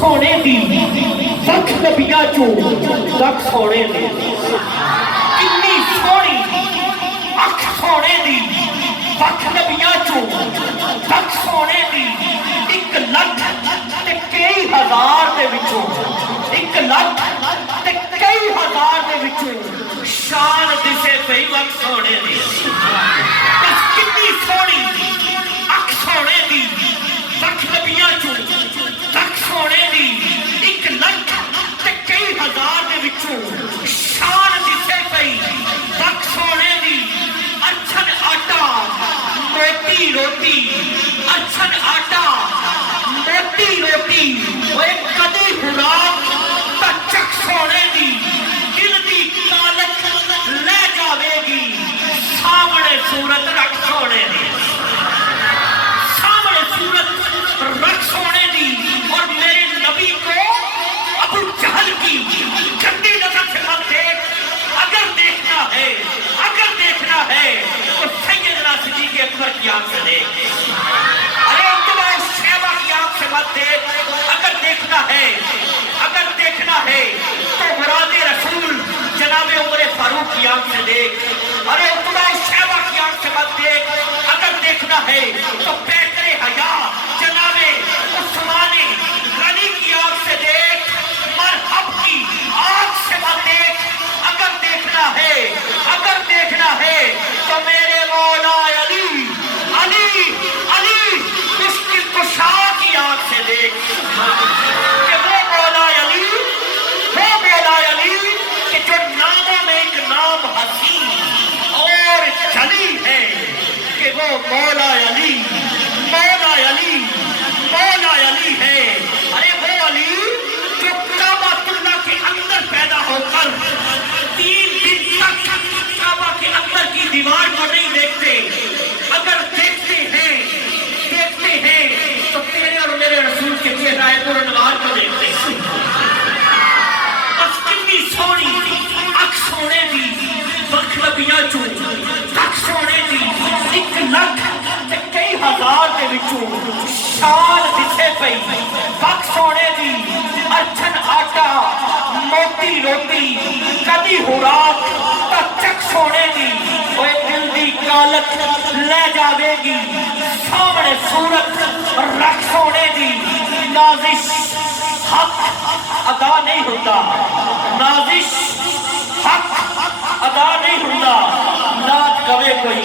سونے دی لکھ نبیاں چوں لکھ سونے دی کنی سونی اکھ سونے دی لکھ نبیاں چوں لکھ سونے دی ایک لکھ تے کئی ہزار دے وچوں ایک لکھ تے کئی ہزار دے وچوں شان دسے پئی وقت سونے دی بس کنی سونی اکھ سونے دی لکھ نبیاں چوں لکھ سونے دی ایک لکھ تے کئی ہزار دے وچوں شان دسے پئی وقت سونے دی اچھن آٹا موٹی روٹی اچھن آٹا موٹی روٹی وہ ایک کدی خوراک تا چک سونے دی دل دی کالک لے جاوے گی سامنے صورت رکھ سونے دی سامنے صورت رکھ سونے دی اور میرے نبی کو ابو جہل کی گندی نظر سے مت دیکھ اگر دیکھنا ہے تو سیدنا صدیق اکبر کی آنکھ سے دیکھ ارے اتباع شیبہ کی آنکھ سے مت دیکھ اگر دیکھنا ہے تو مراد رسول جناب عمر فاروق کی آنکھ سے دیکھ ارے اتباع شیبہ کی آنکھ سے مت دیکھ اگر دیکھنا ہے تو پیکر حیا جناب عثمان غنی کی آنکھ سے دیکھ مرحب کی آنکھ سے مت دیکھ اگر دیکھنا ہے تو میرے مولا علی مشکل کشا کی آنکھ سے دیکھ کہ وہ مولا علی کہ جو ناموں میں ایک نام حسین اور جلی ہے کہ وہ مولا علی ہے ارے وہ علی جو کعبہ اللہ کے اندر پیدا ہو کر 3 دن تک کعبہ کے اندر کی دیوار کو نہیں دیکھتے اگر دیکھتے ہیں تو تیرے اور میرے رسول کے چہرہ پرانوار کو دیکھتے ہیں بس کنی سونی اکھ سونے دی لکھ نبیاں چوں لکھ سونے دی ایک لکھ تے کئی ہزار دے وچوں شان دسے پئی لکھ سونے دی اچھن آٹا موٹی روٹی کدی خوراک تا چک سونے دی وہ دل دی کالک لے جاوے گی سامنے صورت رکھ سونے دی نازش حق ادا نہیں ہوتا نازش حق ادا نہیں ہوتا نات کوے کوئی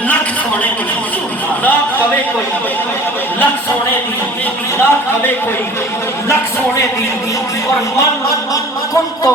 لکھ سونے دی نات کوے کوئی لکھ سونے دی نات کوے کوئی لکھ سونے دی اور من کن تو